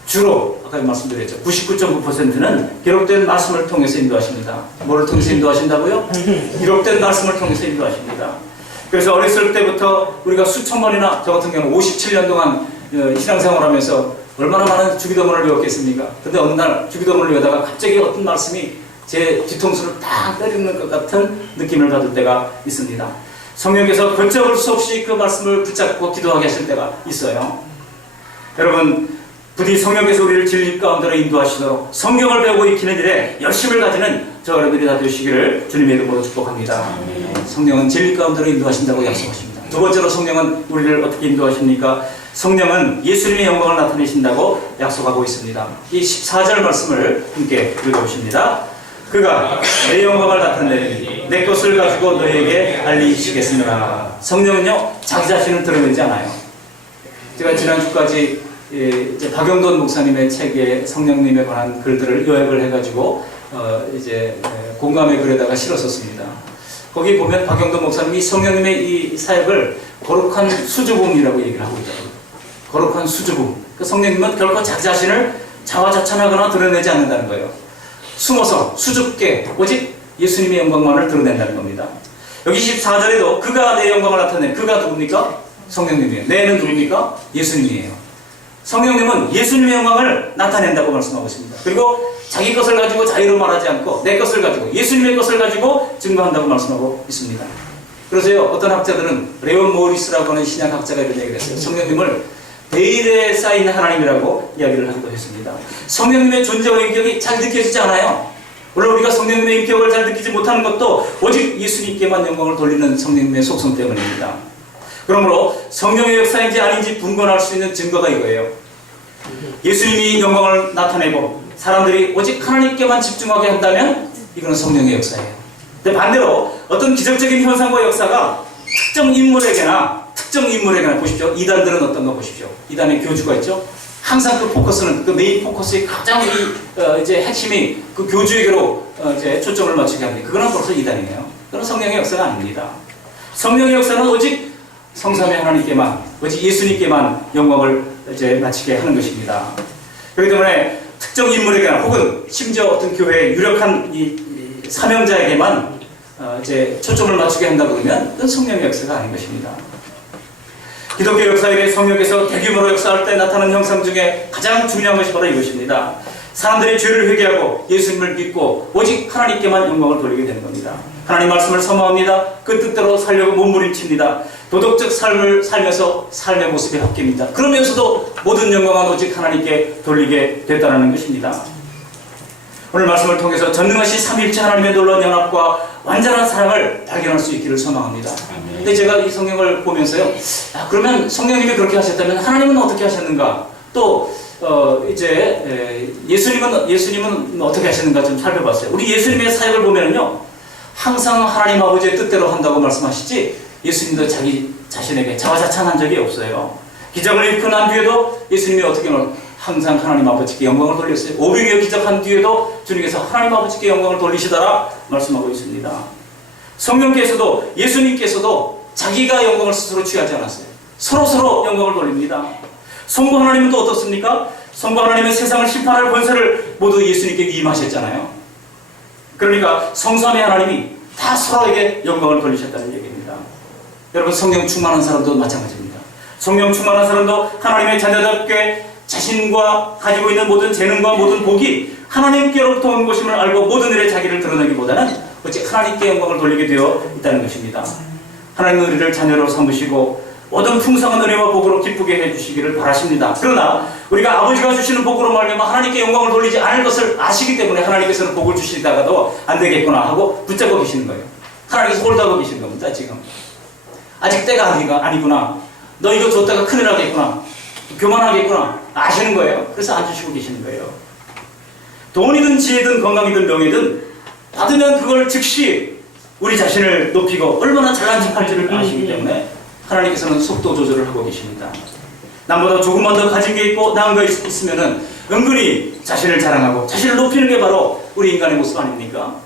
주로 아까 말씀드렸죠. 99.9%는 기록된 말씀을 통해서 인도하십니다. 뭐를 통해서 인도하신다고요? 기록된 말씀을 통해서 인도하십니다. 그래서 어렸을 때부터 우리가 수천 번이나, 저 같은 경우는 57년 동안 신앙생활을 하면서 얼마나 많은 주기도문을 외웠겠습니까? 근데 어느 날 주기도문을 외우다가 갑자기 어떤 말씀이 제 뒤통수를 딱 때리는 것 같은 느낌을 받을 때가 있습니다. 성령께서 걷잡을 수 없이 그 말씀을 붙잡고 기도하게 하실 때가 있어요. 여러분, 부디 성령께서 우리를 진리 가운데로 인도하시도록 성경을 배우고 익히는 일에 열심을 가지는 저 여러분들이 다 되시기를 주님의 이름으로 축복합니다. 성령은 진리 가운데로 인도하신다고 약속하십니다. 두 번째로 성령은 우리를 어떻게 인도하십니까? 성령은 예수님의 영광을 나타내신다고 약속하고 있습니다. 이 14절 말씀을 함께 읽어보십니다. 그가 내 영광을 나타내니 내 것을 가지고 너희에게 알리시겠습니다. 성령은요, 자기 자신을 드러내지 않아요. 제가 지난주까지 이제 박영돈 목사님의 책에 성령님에 관한 글들을 요약을 해가지고 이제 공감의 글에다가 실었었습니다. 거기 보면 박영돈 목사님이 성령님의 이 사역을 거룩한 수줍음이라고 얘기를 하고 있더라고요. 거룩한 수줍음. 그 성령님은 결코 자기 자신을 자화자찬하거나 드러내지 않는다는 거예요. 숨어서 수줍게 오직 예수님의 영광만을 드러낸다는 겁니다. 여기 14절에도 그가 내 영광을 나타내. 그가 누굽니까? 성령님이에요. 내는 누굽니까? 예수님이에요. 성령님은 예수님의 영광을 나타낸다고 말씀하고 있습니다. 그리고 자기 것을 가지고 자유로 말하지 않고 내 것을 가지고 예수님의 것을 가지고 증거한다고 말씀하고 있습니다. 그래서요, 어떤 학자들은 레온 모리스라고 하는 신약학자가 이런 얘기를 했어요. 성령님을 베일에 쌓인 하나님이라고 이야기를 하기도 했습니다. 성령님의 존재와 인격이 잘 느껴지지 않아요. 물론 우리가 성령님의 인격을 잘 느끼지 못하는 것도 오직 예수님께만 영광을 돌리는 성령님의 속성 때문입니다. 그러므로 성령의 역사인지 아닌지 분간할 수 있는 증거가 이거예요. 예수님이 영광을 나타내고 사람들이 오직 하나님께만 집중하게 한다면 이거는 성령의 역사예요. 근데 반대로 어떤 기적적인 현상과 역사가 특정 인물에게나 보십시오. 이단들은 어떤가 보십시오. 이단의 교주가 있죠. 항상 그 포커스는 그 메인 포커스의 가장 이제 핵심이 그 교주에게로 이제 초점을 맞추게 합니다. 그거는 벌써 이단이에요. 그건 성령의 역사가 아닙니다. 성령의 역사는 오직 성삼위 하나님께만, 오직 예수님께만 영광을 이제 바치게 하는 것입니다. 그렇기 때문에 특정 인물에게나 혹은 심지어 어떤 교회의 유력한 이 사명자에게만 이제 초점을 맞추게 한다 그러면 그건 성령의 역사가 아닌 것입니다. 기독교 역사에 성령께서 대규모로 역사할 때 나타나는 형상 중에 가장 중요한 것이 바로 이것입니다. 사람들이 죄를 회개하고 예수님을 믿고 오직 하나님께만 영광을 돌리게 되는 겁니다. 하나님 말씀을 선포합니다. 그 뜻대로 살려고 몸부림칩니다. 도덕적 삶을 살면서 삶의 모습이 바뀝니다. 그러면서도 모든 영광은 오직 하나님께 돌리게 됐다는 것입니다. 오늘 말씀을 통해서 전능하신 삼위일체 하나님의 놀라운 연합과 완전한 사랑을 발견할 수 있기를 소망합니다. 근데 제가 이 성경을 보면서요, 그러면 성령님이 그렇게 하셨다면 하나님은 어떻게 하셨는가? 또 이제 예수님은 어떻게 하셨는가 좀 살펴봤어요. 우리 예수님의 사역을 보면은요, 항상 하나님 아버지의 뜻대로 한다고 말씀하시지 예수님도 자기 자신에게 자화자찬한 적이 없어요. 기적을 일으키고 난 뒤에도 예수님이 어떻게 항상 하나님 아버지께 영광을 돌렸어요. 500여 기적한 뒤에도 주님께서 하나님 아버지께 영광을 돌리시더라 말씀하고 있습니다. 성령께서도 예수님께서도 자기가 영광을 스스로 취하지 않았어요. 서로 영광을 돌립니다. 성부 하나님은 또 어떻습니까? 성부 하나님은 세상을 심판할 권세를 모두 예수님께 위임하셨잖아요. 그러니까 성삼위 하나님이 다 서로에게 영광을 돌리셨다는 얘기입니다. 여러분, 성령 충만한 사람도 마찬가지입니다. 성령 충만한 사람도 하나님의 자녀답게 자신과 가지고 있는 모든 재능과 모든 복이 하나님께로부터 온 것임을 알고 모든 일에 자기를 드러내기보다는 오직 하나님께 영광을 돌리게 되어 있다는 것입니다. 하나님은 우리를 자녀로 삼으시고 모든 풍성한 은혜와 복으로 기쁘게 해주시기를 바라십니다. 그러나 우리가 아버지가 주시는 복으로 말미암아 하나님께 영광을 돌리지 않을 것을 아시기 때문에 하나님께서는 복을 주시다가도 안 되겠구나 하고 붙잡고 계시는 거예요. 하나님께서 홀드하고 계시는 겁니다. 지금 아직 때가 아니구나, 너 이거 줬다가 큰일 나겠구나, 교만하겠구나 아시는 거예요. 그래서 안 주시고 계시는 거예요. 돈이든 지혜든 건강이든 명예든 받으면 그걸 즉시 우리 자신을 높이고 얼마나 잘난 척할지를 아시기 때문에 하나님께서는 속도 조절을 하고 계십니다. 남보다 조금만 더 가진 게 있고 나은 거 있으면은 은근히 자신을 자랑하고 자신을 높이는 게 바로 우리 인간의 모습 아닙니까?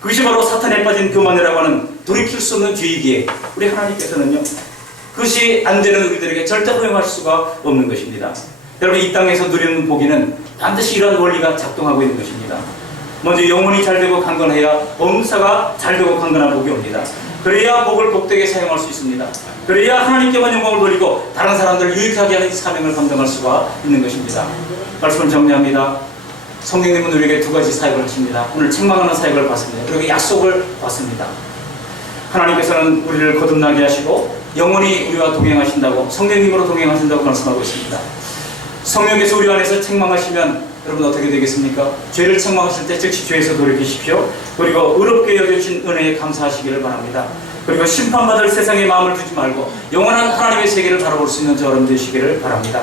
그것이 바로 사탄에 빠진 교만이라고 하는 돌이킬 수 없는 죄이기에 우리 하나님께서는요, 그것이 안 되는 우리들에게 절대 허용할 수가 없는 것입니다. 여러분, 이 땅에서 누리는 복이는 반드시 이러한 원리가 작동하고 있는 것입니다. 먼저 영혼이 잘되고 강건해야 범사가 잘되고 강건한 복이 옵니다. 그래야 복을 복되게 사용할 수 있습니다. 그래야 하나님께만 영광을 돌리고 다른 사람들을 유익하게 하는 사명을 감당할 수가 있는 것입니다. 말씀을 정리합니다. 성령님은 우리에게 두 가지 사역을 하십니다. 오늘 책망하는 사역을 받습니다. 그리고 약속을 받습니다. 하나님께서는 우리를 거듭나게 하시고 영원히 우리와 동행하신다고, 성령님으로 동행하신다고 말씀하고 있습니다. 성령께서 우리 안에서 책망하시면 여러분 어떻게 되겠습니까? 죄를 책망하실 때 즉시 죄에서 돌이키십시오. 그리고 의롭게 여겨주신 은혜에 감사하시기를 바랍니다. 그리고 심판받을 세상에 마음을 두지 말고 영원한 하나님의 세계를 바라볼 수 있는 저런 되시기를 바랍니다.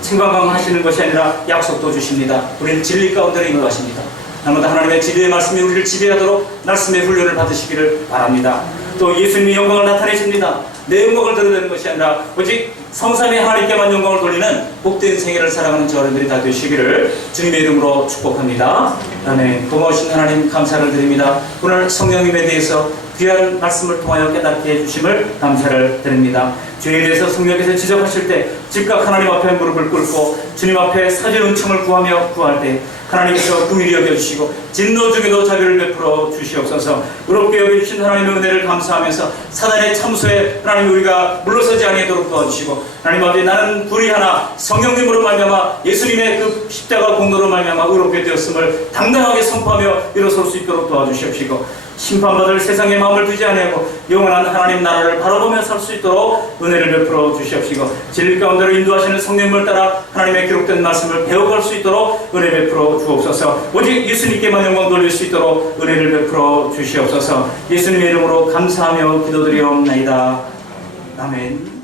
책망하시는 것이 아니라 약속도 주십니다. 우리는 진리 가운데로 인도하십니다. 날마다 하나님의 진리의 말씀이 우리를 지배하도록 말씀의 훈련을 받으시기를 바랍니다. 또 예수님이 영광을 나타내십니다. 내 영광을 드러내는 것이 아니라 오직 성삼위 하나님께만 영광을 돌리는 복된 생애를 살아가는 저들이 다 되시기를 주님의 이름으로 축복합니다. 아멘. 고마우신 하나님 감사를 드립니다. 오늘 성령님에 대해서 귀한 말씀을 통하여 깨닫게 해주심을 감사를 드립니다. 죄에 대해서 성령께서 지적하실 때 즉각 하나님 앞에 무릎을 꿇고 주님 앞에 사죄 은총을 구할 때 하나님께서 긍휼히 여겨주시고 진노 중에도 자비를 베풀어 주시옵소서. 의롭게 여겨주신 하나님의 은혜를 감사하면서 사단의 참소에 하나님 우리가 물러서지 아니하도록 도와주시고, 하나님 아버지, 나는 불의하나 성령님으로 말미암아 예수님의 그 십자가 공로로 말미암아 의롭게 되었음을 당당하게 선포하며 일어설 수 있도록 도와주시옵시고, 심판받을 세상에 마음을 두지 아니하고 영원한 하나님 나라를 바라보며 살 수 있도록 은혜를 베풀어 주시옵시고, 진리 가운데로 인도하시는 성령님을 따라 하나님의 기록된 말씀을 배워갈 수 있도록 은혜 베풀어 주옵소서. 오직 예수님께만 영광 돌릴 수 있도록 은혜를 베풀어 주시옵소서. 예수님의 이름으로 감사하며 기도드리옵나이다. 아멘.